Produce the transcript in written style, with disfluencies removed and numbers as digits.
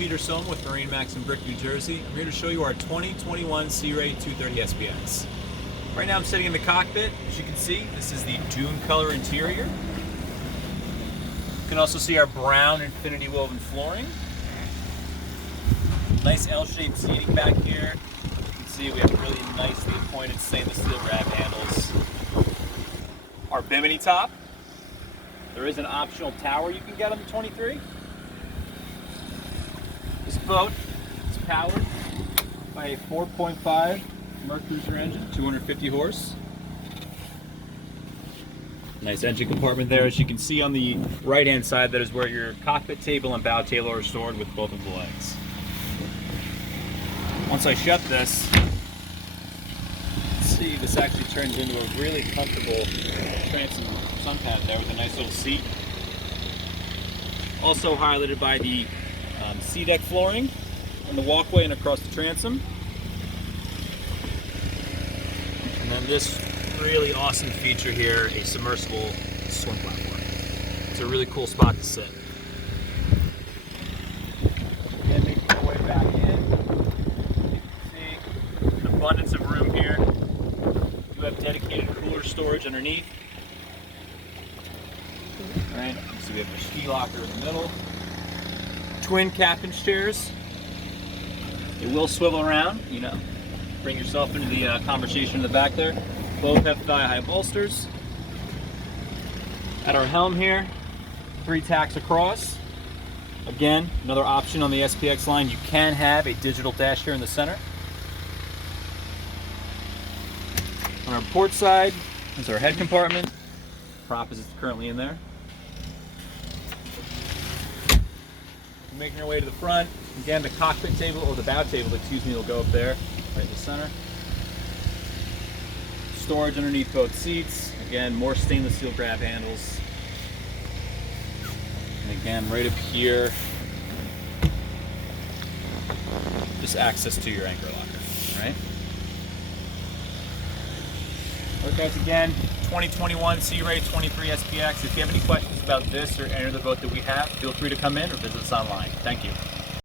Peter Sohm with MarineMax Brick, New Jersey. I'm here to show you our 2021 Sea Ray 230 SPX. Right now I'm sitting in the cockpit. As you can see, this is the dune color interior. You can also see our brown infinity woven flooring. Nice L-shaped seating back here. You can see we have really nicely pointed stainless steel grab handles. Our bimini top. There is an optional tower you can get on the 23. This boat is powered by a 4.5 Mercruiser engine, 250 horse. Nice engine compartment there. As you can see on the right hand side, that is where your cockpit table and bow table are stored with both of the legs. Once I shut this, see, this actually turns into a really comfortable transom sun pad there with a nice little seat. Also highlighted by the sea deck flooring on the walkway and across the transom. And then this really awesome feature here, a submersible swim platform. It's a really cool spot to sit. Again, making our way back in. You can see an abundance of room here. You have dedicated cooler storage underneath. Alright, so we have a ski locker in the middle. Twin captain's chairs. It will swivel around, you know. Bring yourself into the conversation in the back there. Both have thigh-high bolsters. At our helm here, 3 tacks across. Again, another option on the SPX line. You can have a digital dash here in the center. On our port side is our head compartment. Prop is currently in there. Making our way to the front. Again, the cockpit table, or the bow table, excuse me, will go up there, right in the center. Storage underneath both seats. Again, more stainless steel grab handles. And again, right up here, just access to your anchor locker, all right? Alright guys, again, 2021 Sea Ray 23 SPX. If you have any questions about this or any other boat that we have, feel free to come in or visit us online. Thank you.